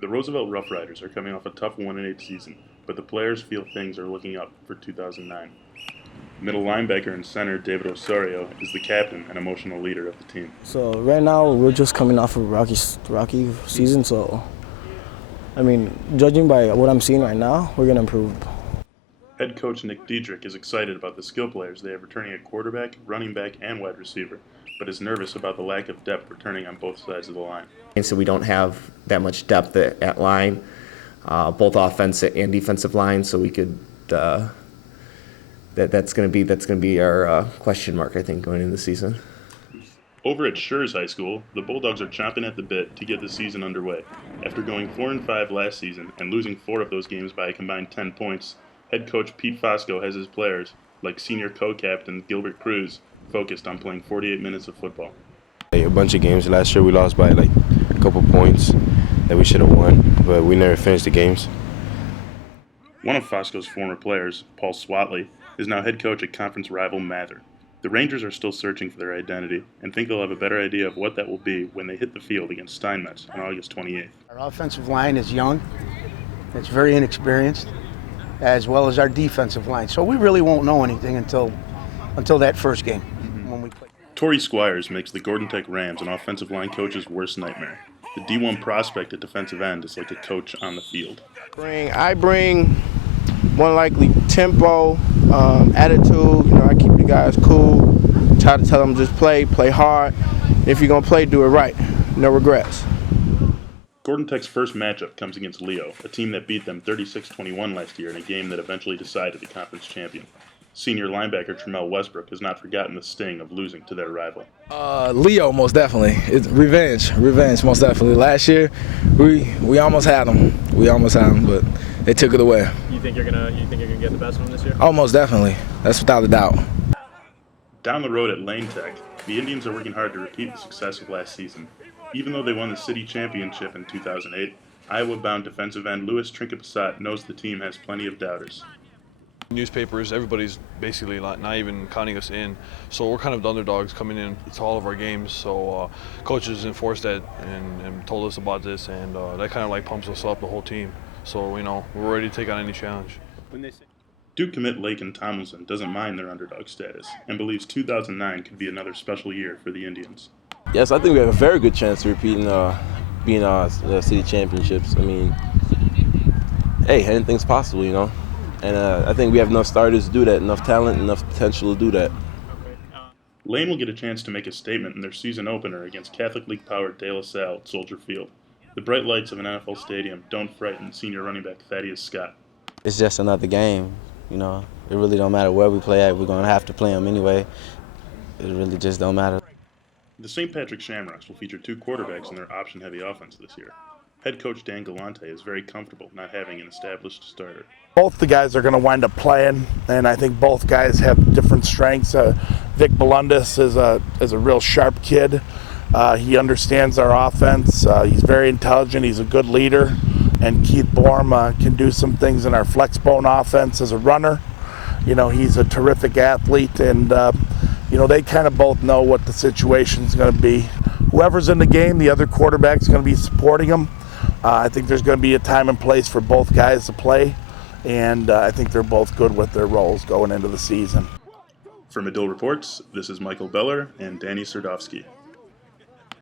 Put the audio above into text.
The Roosevelt Rough Riders are coming off a tough 1-8 season, but the players feel things are looking up for 2009. Middle linebacker and center David Osorio is the captain and emotional leader of the team. So right now we're just coming off a rocky season. So I mean, judging by what I'm seeing right now, we're gonna improve. Head coach Nick Diedrich is excited about the skill players they have returning at quarterback, running back, and wide receiver, but is nervous about the lack of depth returning on both sides of the line. And so we don't have that much depth at line, both offensive and defensive line. So we could that's going to be our question mark, I think, going into the season. Over at Schurz High School, the Bulldogs are chomping at the bit to get the season underway. After going 4-5 last season and losing 4 of those games by a combined 10 points, head coach Pete Fosco has his players, like senior co-captain Gilbert Cruz, focused on playing 48 minutes of football. A bunch of games last year we lost by like a couple points that we should have won, but we never finished the games. One of Fosco's former players, Paul Swatley, is now head coach at conference rival Mather. The Rangers are still searching for their identity and think they'll have a better idea of what that will be when they hit the field against Steinmetz on August 28th. Our offensive line is young, it's very inexperienced, as well as our defensive line. So we really won't know anything until that first game when we play. Torrey Squires makes the Gordon Tech Rams an offensive line coach's worst nightmare. The D1 prospect at defensive end is like a coach on the field. I bring more likely tempo, attitude. I keep the guys cool. Try to tell them just play hard. If you're gonna play, do it right. No regrets. Gordon Tech's first matchup comes against Leo, a team that beat them 36-21 last year in a game that eventually decided the conference champion. Senior linebacker Tramel Westbrook has not forgotten the sting of losing to their rival. Leo, most definitely. It's revenge, most definitely. Last year, we almost had them. But they took it away. You think you're gonna get the best of them this year? Oh, most definitely. That's without a doubt. Down the road at Lane Tech, the Indians are working hard to repeat the success of last season. Even though they won the city championship in 2008, Iowa-bound defensive end Louis Trinket-Passat knows the team has plenty of doubters. Newspapers, everybody's basically not even counting us in, so we're kind of the underdogs coming in to all of our games. So coaches enforced that and told us about this, and that kind of like pumps us up, the whole team. So we're ready to take on any challenge. Duke commit Laken Tomlinson doesn't mind their underdog status and believes 2009 could be another special year for the Indians. Yes, I think we have a very good chance of repeating being the city championships. I mean, hey, anything's possible, And I think we have enough starters to do that, enough talent, enough potential to do that. Lane will get a chance to make a statement in their season opener against Catholic League-powered De La Salle at Soldier Field. The bright lights of an NFL stadium don't frighten senior running back Thaddeus Scott. It's just another game, It really don't matter where we play at. We're going to have to play them anyway. It really just don't matter. The St. Patrick Shamrocks will feature 2 quarterbacks in their option-heavy offense this year. Head coach Dan Galante is very comfortable not having an established starter. Both the guys are going to wind up playing, and I think both guys have different strengths. Vic Belundis is a real sharp kid. He understands our offense. He's very intelligent. He's a good leader. And Keith Borm can do some things in our flex bone offense as a runner. He's a terrific athlete, and they kind of both know what the situation's going to be. Whoever's in the game, the other quarterback's going to be supporting him. I think there's going to be a time and place for both guys to play, and I think they're both good with their roles going into the season. For Medill Reports, this is Michael Beller and Danny Serdovsky.